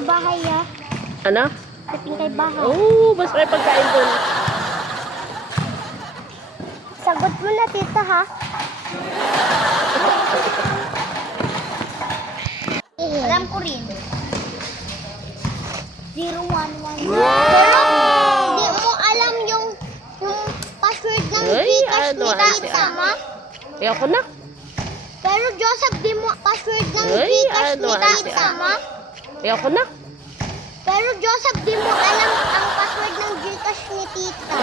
kay bahay ah. Ano? Dating kay bahay. Oh, mas may pagkain dun. Sagot mo na tita ha. Alam ko rin. 011. Pero di mo alam yung password ng Ay, Gcash ano, ni ano tita siya? ma. Ayoko na. Pero Joseph, di mo password ng Ay, Gcash ano, ni ano tita siya? ma. Ayoko na. Pero Joseph, di mo alam ang password ng Gcash ni tita.